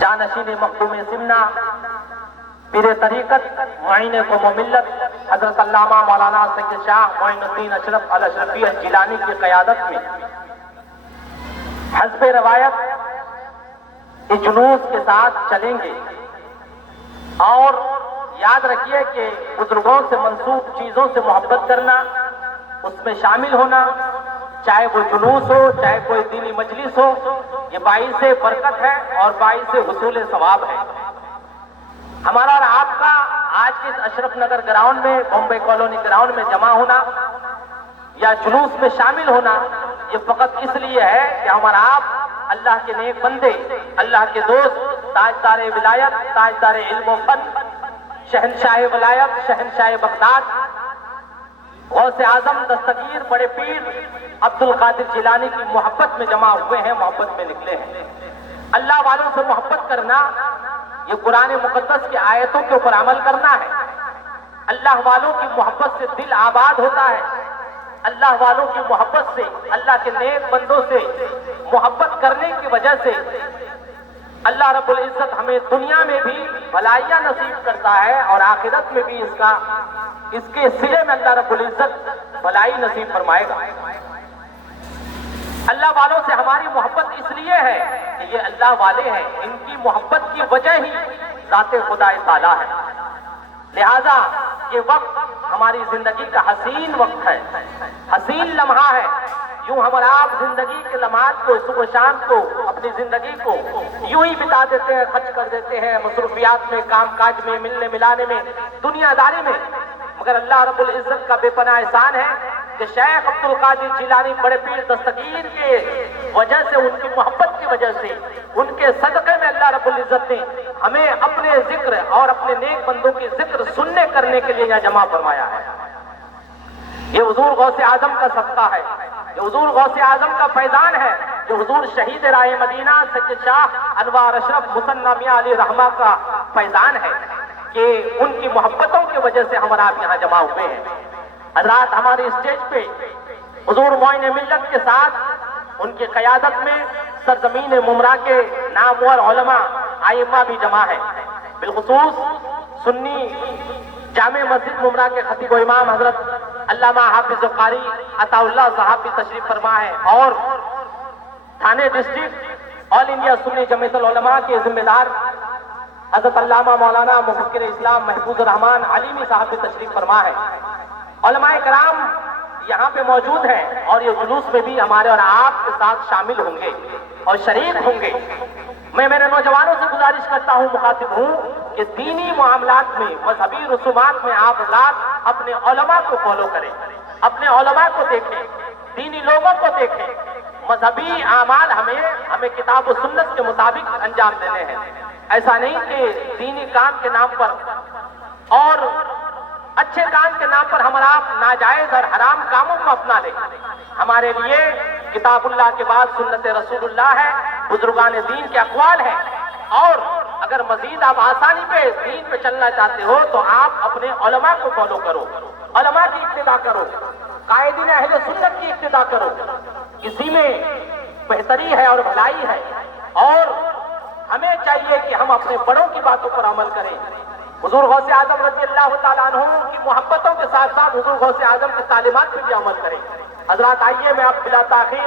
جانشین مخدوم سمنا، پیر طریقت، معین قوم و ملت حضرت علامہ مولانا سید شاہ معین الدین اشرف الاشرفی الجیلانی کی قیادت میں حسب روایت اس جلوس کے ساتھ چلیں گے۔ اور یاد رکھیے کہ بزرگوں سے منسوب چیزوں سے محبت کرنا، اس میں شامل ہونا، چاہے وہ جلوس ہو، چاہے کوئی دینی مجلس ہو، یہ باعث برکت ہے اور باعث حصول ثواب ہے۔ ہمارا اور آپ کا آج کے اس اشرف نگر گراؤنڈ میں، بمبئی کالونی گراؤنڈ میں جمع ہونا یا جلوس میں شامل ہونا، یہ فقط اس لیے ہے کہ ہمارا آپ اللہ کے نیک بندے، اللہ کے دوست، تاجدار ولایت، تاجدار علم و فن، شہنشاہ ولایت، شہنشاہ بغداد، غوث اعظم دستگیر بڑے پیر عبد القادر جیلانی کی محبت میں جمع ہوئے ہیں، محبت میں نکلے ہیں۔ اللہ والوں سے محبت کرنا یہ قرآن مقدس کی آیتوں کے اوپر عمل کرنا ہے۔ اللہ والوں کی محبت سے دل آباد ہوتا ہے، اللہ والوں کی محبت سے، اللہ کے نیک بندوں سے محبت کرنے کی وجہ سے اللہ رب العزت ہمیں دنیا میں بھی بھلائیاں نصیب کرتا ہے اور آخرت میں بھی اس کے سلے میں اللہ رب العزت بھلائی نصیب فرمائے گا۔ اللہ والوں سے ہماری محبت اس لیے ہے کہ یہ اللہ والے ہیں، ان کی محبت کی وجہ ہی ذات خدا تعالیٰ ہے۔ لہذا یہ وقت ہماری زندگی کا حسین وقت ہے، حسین لمحہ ہے۔ یوں ہم اور آپ زندگی کے لمحات کو، صبح شام کو، اپنی زندگی کو یوں ہی بتا دیتے ہیں، خرچ کر دیتے ہیں مصروفیات میں، کام کاج میں، ملنے ملانے میں، دنیا داری میں، مگر اللہ رب العزت کا بے پناہ احسان ہے کہ شیخ عبد القادر جیلانی بڑے پیر دستگیر کے وجہ سے، ان کی محبت کی وجہ سے، ان کے صدقے میں اللہ رب العزت نے ہمیں اپنے ذکر اور اپنے نیک بندوں کی ذکر سننے کرنے کے لیے یہاں جمع فرمایا ہے۔ یہ حضور غوث اعظم کا صدقہ ہے، یہ حضور غوث اعظم کا فیضان ہے، جو حضور شہید راہ مدینہ سید شاہ انوار اشرف مثنی میاں علی رحمہ کا فیضان ہے کہ ان کی محبتوں کی وجہ سے ہم اور آپ یہاں جمع ہوئے ہیں۔ حضرات ہمارے اسٹیج پہ حضور معین ملت کے ساتھ ان کی قیادت میں سرزمین ممرا کے نامور علماء ائمہ بھی جمع ہے، بالخصوص سنی جامع مسجد ممرا کے خطیب و امام حضرت علامہ حافظ قاری عطا اللہ صاحب بھی تشریف فرما ہے، اور تھانے ڈسٹرکٹ آل انڈیا سنی جمعیت العلماء کے ذمہ دار حضرت علامہ مولانا مفکر اسلام محفوظ الرحمان علیمی صاحب بھی تشریف فرما ہے۔ علماء کرام یہاں پہ موجود ہیں اور یہ جلوس میں بھی ہمارے اور آپ کے ساتھ شامل ہوں گے اور شریک ہوں گے۔ میں میرے نوجوانوں سے گزارش کرتا ہوں، مخاطب ہوں کہ دینی معاملات میں، مذہبی رسومات میں آپ حضرات اپنے علماء کو فالو کریں، اپنے علماء کو دیکھیں، دینی لوگوں کو دیکھیں۔ مذہبی اعمال ہمیں کتاب و سنت کے مطابق انجام دینے ہیں، ایسا نہیں کہ دینی کام کے نام پر اور اچھے کام کے نام پر ہم اور آپ ناجائز اور حرام کاموں کو اپنا لیں۔ ہمارے لیے کتاب اللہ کے بعد سنت رسول اللہ ہے، بزرگان دین کے اقوال ہیں، اور اگر مزید آپ آسانی پہ دین پہ چلنا چاہتے ہو تو آپ اپنے علماء کو فالو کرو، علماء کی اقتداء کرو، قائدین اہل سنت کی اقتداء کرو، اسی میں بہتری ہے اور بھلائی ہے۔ اور ہمیں چاہیے کہ ہم اپنے بڑوں کی باتوں پر عمل کریں۔ حضور غوث اعظم رضی اللہ تعالیٰ عنہ کی محبتوں کے ساتھ ساتھ حضور غوث اعظم کی تعلیمات پہ بھی عمل کریں۔ حضرات آئیے میں اب بلا تاخیر